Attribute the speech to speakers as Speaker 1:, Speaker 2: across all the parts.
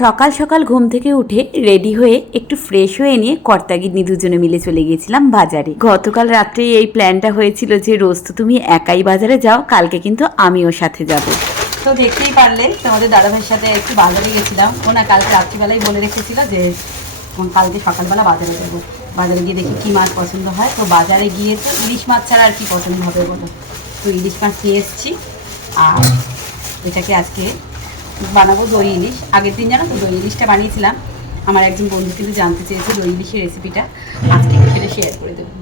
Speaker 1: সকাল সকাল ঘুম থেকে উঠে রেডি হয়ে একটু ফ্রেশ হয়ে নিয়ে কর্তাগিন্নি দুজনে মিলে চলে গিয়েছিলাম বাজারে। গতকাল রাত্রে এই প্ল্যানটা হয়েছিল যে, রোজ তো তুমি একাই বাজারে যাও, কালকে কিন্তু আমিও সাথে যাব।
Speaker 2: তো দেখতেই পারলে তোমাদের দাদাভাইয়ের সাথে একটু বাজারে গেছিলাম। ও না কালকে রাত্রিবেলায় বলে রেখেছিল যে কালকে সকালবেলা বাজারে যাব। বাজারে গিয়ে দেখি কী মাছ পছন্দ হয়। তো বাজারে গিয়ে তো ইলিশ মাছ ছাড়া আর কি পছন্দ হবে বলো? তো ইলিশ মাছ নিয়ে এসেছি। আর এটাকে আজকে বানাবো দই ইলিশ। আগের দিন জানো তো, দই ইলিশটা বানিয়েছিলাম। আমার একজন বন্ধু কিন্তু জানতে চেয়েছে দই ইলিশের রেসিপিটা আজকে সেটা শেয়ার করে দেবো।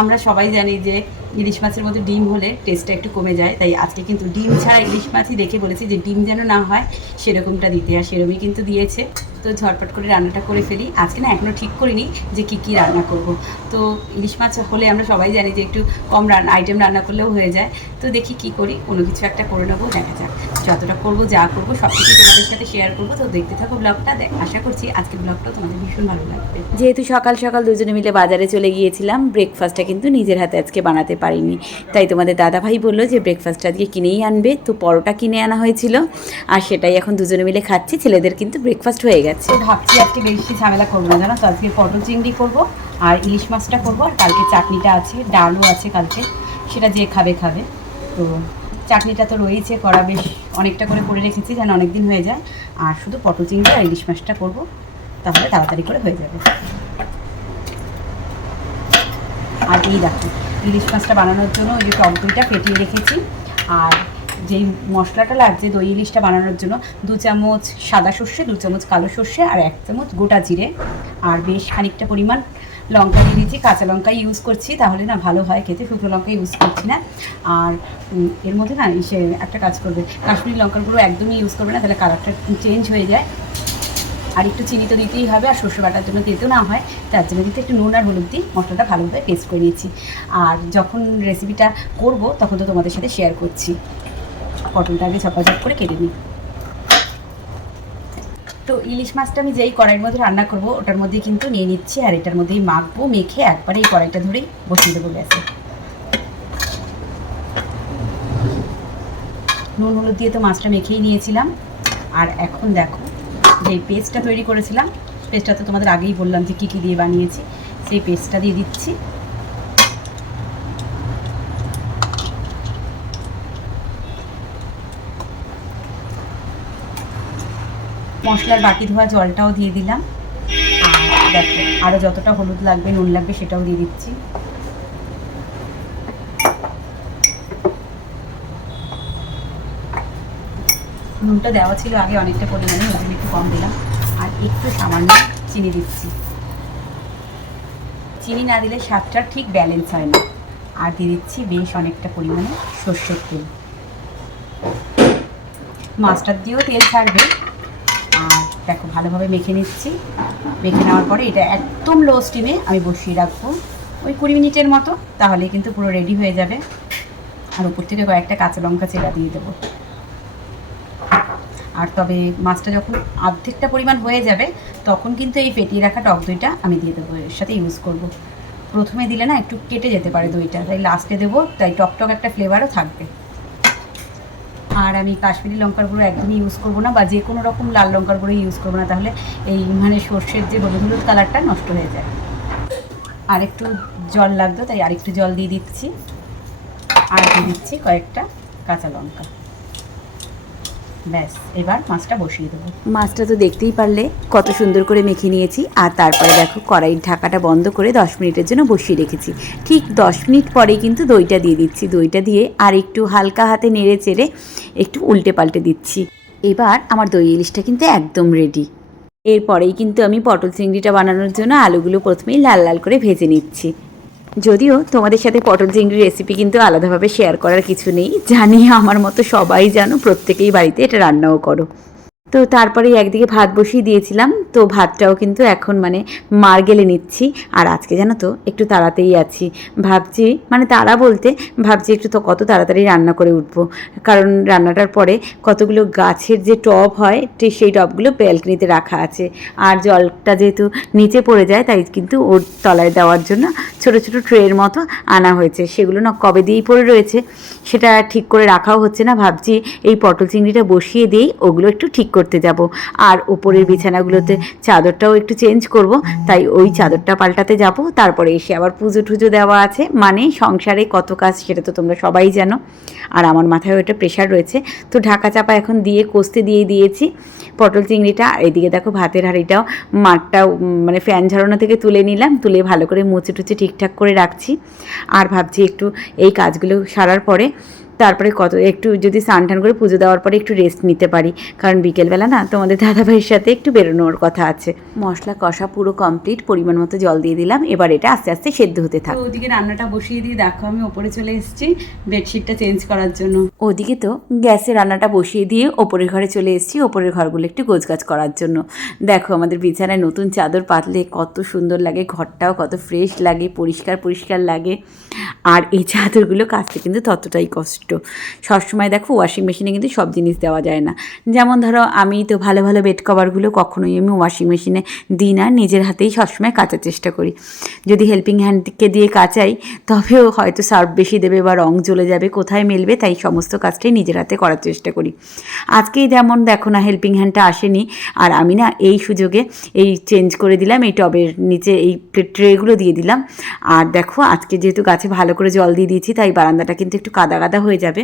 Speaker 2: আমরা সবাই জানি যে ইলিশ মাছের মধ্যে ডিম হলে টেস্টটা একটু কমে যায়, তাই আজকে কিন্তু ডিম ছাড়া ইলিশ মাছই দেখে বলেছি যে ডিম যেন না হয়, সেরকমটা দিতে আর সেরকমই কিন্তু দিয়েছে। তো ঝটপট করে রান্নাটা করে ফেলি। আজকে না এখনও ঠিক করিনি যে কি কি রান্না করব। তো ইলিশ মাছ হলে আমরা সবাই জানি যে একটু কম রান্না আইটেম রান্না করলেও হয়ে যায়। তো দেখি কি করি কোনো কিছু একটা করে নেব, দেখা যাক। যতটা করব, যা করব সব কিছু তোমাদের সাথে শেয়ার করব। তো দেখতে থাকো ব্লগটা দেখ, আশা করছি আজকের ব্লগটাও তোমাদের ভীষণ ভালো লাগবে।
Speaker 1: যেহেতু সকাল সকাল দুজনে মিলে বাজারে চলে গিয়েছিলাম ব্রেকফাস্টটা কিন্তু নিজের হাতে আজকে বানাতে পারিনি। তাই তোমাদের দাদা ভাই বলল যে ব্রেকফাস্ট আজকে কিনেই আনবে। তো পরোটা কিনে আনা হয়েছিল, আর সেটাই এখন দুজনে মিলে খাচ্ছি। ছেলেদের কিন্তু ব্রেকফাস্ট হয়ে গেছে।
Speaker 2: তো ভাবছি আজকে বেশি ঝামেলা করব না, জানো তো? আজকে পটল চিংড়ি করব, আর ইলিশ মাছটা করব, আর কালকে চাটনিটা আছে, ডালও আছে কালকে, সেটা যে খাবে খাবে। তো চাটনিটা তো রয়েছে করা বেশ অনেকটা করে করে রেখেছি, যেন অনেক দিন হয়ে যায়। আর শুধু পটল চিংড়ি আর ইলিশ মাছটা করব, তাহলে তাড়াতাড়ি করে হয়ে যাবে। আর এই দেখো, ইলিশ মাছটা বানানোর জন্য ওই যে টক দইটা ফেটিয়ে রেখেছি, আর যেই মশলাটা লাগছে, দই ইলিশটা বানানোর জন্য দু চামচ সাদা সর্ষে, দু চামচ কালো সর্ষে আর এক চামচ গোটা জিরে। আর বেশ খানিকটা পরিমাণ লঙ্কা দিয়ে দিয়েছি। কাঁচা লঙ্কা ইউজ করছি, তাহলে না ভালো হয় খেতে, শুকনো লঙ্কা ইউজ করছি না। আর এর মধ্যে না সে একটা কাজ করবে, কাশ্মীরি লঙ্কার গুঁড়ো একদমই ইউজ করবে না, তাহলে কালারটা চেঞ্জ হয়ে যায়। আর একটু চিনি তো দিতেই হবে, আর সর্ষে বাটার জন্য দিতেও না হয়, তার জন্য কিন্তু একটু নুন আর হলুদ দিয়ে মশলাটা ভালোভাবে পেস্ট করে নিয়েছি। আর যখন রেসিপিটা করব, তখন তো তোমাদের সাথে শেয়ার করছি। পটলটা আগে ঝপাঝপ করে কেটে নিই। তো ইলিশ মাছটা আমি যেই কড়াইয়ের মধ্যে রান্না করব, ওটার মধ্যে কিন্তু নিয়ে নিচ্ছি আর এটার মধ্যেই মাখবো, মেখে একবারে এই কড়াইটা ধরেই বসিয়ে দেবো গ্যাসে। নুন, হলুদ দিয়ে তো মাছটা মেখেই নিয়েছিলাম। আর এখন দেখো যে পেস্টটা তৈরি করেছিলাম, পেস্টটা তো তোমাদের আগেই বললাম যে কী কী দিয়ে বানিয়েছি, সেই পেস্টটা দিয়ে দিচ্ছি। মশলার বাটি ধোয়া জলটাও দিয়ে দিলাম। দেখো আরও যতটা হলুদ লাগবে, নুন লাগবে, সেটাও দিয়ে দিচ্ছি। নুনটা দেওয়া ছিল আগে অনেকটা পরিমাণে, ওই একটু কম দিলাম। আর একটু সামান্য চিনি দিচ্ছি। চিনি না দিলে স্বাদটা ঠিক ব্যালেন্স হয় না। আর দিয়ে দিচ্ছি বেশ অনেকটা পরিমাণে সর্ষের তেল। মাছটার দিয়েও তেল ছাড়বে। দেখো, ভালোভাবে মেখে নিচ্ছি। মেখে নেওয়ার পরে এটা একদম লো স্টিমে আমি বসিয়ে রাখব। ওই কুড়ি মিনিটের মতো, তাহলে কিন্তু পুরো রেডি হয়ে যাবে। আর উপর থেকে কয়েকটা কাঁচা লঙ্কা চেরা দিয়ে দেবো। আর তবে মাছটা যখন অর্ধেকটা পরিমাণ হয়ে যাবে, তখন কিন্তু এই ফেটিয়ে রাখা টক দইটা আমি দিয়ে দেবো, এর সাথে ইউজ করব। প্রথমে দিলে না একটু কেটে যেতে পারে দইটা, তাই লাস্টে দেবো, তাই টক টক একটা ফ্লেভারও থাকবে। আর আমি কাশ্মীরি লঙ্কার গুঁড়ো একদমই ইউজ করব না বা যে কোনো রকম লাল লঙ্কার গুঁড়ো ইউজ করব না, তাহলে এই মানে সর্ষের যে হলুদ হলুদ কালারটা নষ্ট হয়ে যায়। আর একটু জল লাগতো, তাই আরেকটু জল দিয়ে দিচ্ছি। আর দিয়ে দিচ্ছি কয়েকটা কাঁচা লঙ্কা। ব্যাস, এবার মাছটা বসিয়ে দেবো।
Speaker 1: মাছটা তো দেখতেই পারলে, কত সুন্দর করে মেখে নিয়েছি। আর তারপরে দেখো, কড়াইয়ের ঢাকাটা বন্ধ করে দশ মিনিটের জন্য বসিয়ে রেখেছি। ঠিক দশ মিনিট পরেই কিন্তু দইটা দিয়ে দিচ্ছি। দইটা দিয়ে আর একটু হালকা হাতে নেড়ে চেড়ে একটু উল্টে পাল্টে দিচ্ছি। এবার আমার দই ইলিশটা কিন্তু একদম রেডি এরপরেই কিন্তু আমি পটল চিংড়িটা বানানোর জন্য আলুগুলো প্রথমেই লাল লাল করে ভেজে নিচ্ছি। যদিও তোমাদের সাথে পটল চিংড়ির রেসিপি কিন্তু আলাদাভাবে শেয়ার করার কিছু নেই। জানি আমার মতো সবাই জানো প্রত্যেকেই বাড়িতে এটা রান্নাও করো। তো তারপরে একদিকে ভাত বসিয়ে দিয়েছিলাম, তো ভাতটাও কিন্তু এখন মানে মার গেলে নিচ্ছি। আর আজকে জানো তো, একটু তাড়াতেই আছি। ভাবছি মানে তারা বলতে ভাবছি একটু তো কত তাড়াতাড়ি রান্না করে উঠবো। কারণ রান্নাটার পরে কতগুলো গাছের যে টব হয় সেই টবগুলো ব্যালকনিতে রাখা আছে। আর জলটা যেহেতু নিচে পড়ে যায়, তাই কিন্তু ওর তলায় দেওয়ার জন্য ছোট ছোট ট্রের মতো আনা হয়েছে। সেগুলো না কবে দিয়েই পড়ে রয়েছে, সেটা ঠিক করে রাখাও হচ্ছে না। ভাবছি এই পটল চিংড়িটা বসিয়ে দিয়েই ওগুলো একটু ঠিক করতে যাব। আর ওপরের বিছানাগুলোতে চাদরটাও একটু চেঞ্জ করব, তাই ওই চাদরটা পাল্টাতে যাব। তারপরে এসে আবার পুজো টুজো দেওয়া আছে। মানে সংসারে কত কাজ সেটা তো তোমরা সবাই জানো। আর আমার মাথায় ওটা প্রেশার রয়েছে। তো ঢাকা চাপা এখন দিয়ে কষতে দিয়ে দিয়েছি পটল চিংড়িটা। এদিকে দেখো ভাতের হাঁড়িটাও মাঠটাও মানে ফ্যান ঝরানো থেকে তুলে নিলাম। তুলে ভালো করে মুছে টুচে ঠিকঠাক করে রাখছি। আর ভাবছি একটু এই কাজগুলো সারার পরে তারপরে কত একটু যদি স্নান টান করে পুজো দেওয়ার পরে একটু রেস্ট নিতে পারি। কারণ বিকেলবেলা না তোমাদের দাদাভাইয়ের সাথে একটু বেরোনোর কথা আছে। মশলা কষা পুরো কমপ্লিট পরিমাণ মতো জল দিয়ে দিলাম। এবার এটা আস্তে আস্তে সেদ্ধ হতে থাক।
Speaker 2: ওদিকে রান্নাটা বসিয়ে দিয়ে দেখো আমি ওপরে চলে এসেছি বেডশিটটা চেঞ্জ করার জন্য।
Speaker 1: ওদিকে তো গ্যাসে রান্নাটা বসিয়ে দিয়ে ওপরের ঘরে চলে এসেছি। ওপরের ঘরগুলো একটু গোছগাছ করার জন্য। দেখো আমাদের বিছানায় নতুন চাদর পাতলে কত সুন্দর লাগে ঘরটাও কত ফ্রেশ লাগে পরিষ্কার পরিষ্কার লাগে। আর এই চাদরগুলো কাচতে কিন্তু ততটাই কষ্ট। সবসময় দেখো ওয়াশিং মেশিনে কিন্তু সব জিনিস দেওয়া যায় না। যেমন ধরো, আমি তো ভালো ভালো বেড কভারগুলো কখনোই আমি ওয়াশিং মেশিনে দিই না, নিজের হাতেই সবসময় কাচার চেষ্টা করি। যদি হেল্পিং হ্যান্ডকে দিয়ে কাচাই, তবেও হয়তো সার্ফ বেশি দেবে বা রং জ্বলে যাবে, কোথায় মেলবে তাই সমস্ত কাজটাই নিজের হাতে করার চেষ্টা করি। আজকেই যেমন দেখো না হেল্পিং হ্যান্ডটা আসেনি, আর আমি না এই সুযোগে এই চেঞ্জ করে দিলাম, এই টবের নিচে এই ট্রেগুলো দিয়ে দিলাম। আর দেখো, আজকে যেহেতু গাছে ভালো করে জল দিয়ে দিয়েছি, তাই বারান্দাটা কিন্তু একটু কাদা কাদা হয়ে যাবে।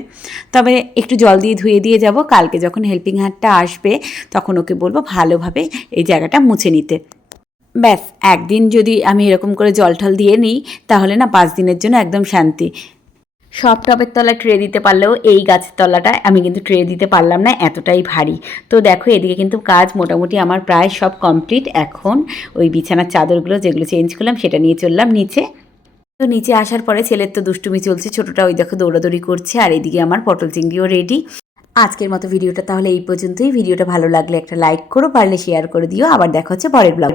Speaker 1: তবে একটু জল দিয়ে ধুয়ে দিয়ে যাব। কালকে যখন হেল্পিং হ্যান্ডটা আসবে, তখন ওকে বলব ভালোভাবে এই জায়গাটা মুছে নিতে। ব্যাস, একদিন যদি আমি এরকম করে জল টল দিয়ে নিই, তাহলে না পাঁচ দিনের জন্য একদম শান্তি। সব টবের তলায় ট্রে দিতে পারলেও এই গাছের তলাটা আমি কিন্তু ট্রে দিতে পারলাম না, এতটাই ভারী। তো দেখো, এদিকে কিন্তু কাজ মোটামুটি আমার প্রায় সব কমপ্লিট এখন ওই বিছানার চাদরগুলো যেগুলো চেঞ্জ করলাম, সেটা নিয়ে চললাম নিচে। তো নিচে আসার পরে ছেলের তো দুষ্টুমি চলছে, ছোটটা ওই দেখো দৌড়াদৌড়ি করছে, আর এদিকে আমার পটল চিংড়িও রেডি আজকের মতো ভিডিওটা তাহলে এই পর্যন্তই। ভিডিওটা ভালো লাগলে একটা লাইক করো, পারলে শেয়ার করে দিও। আবার দেখা হচ্ছে পরের ব্লগ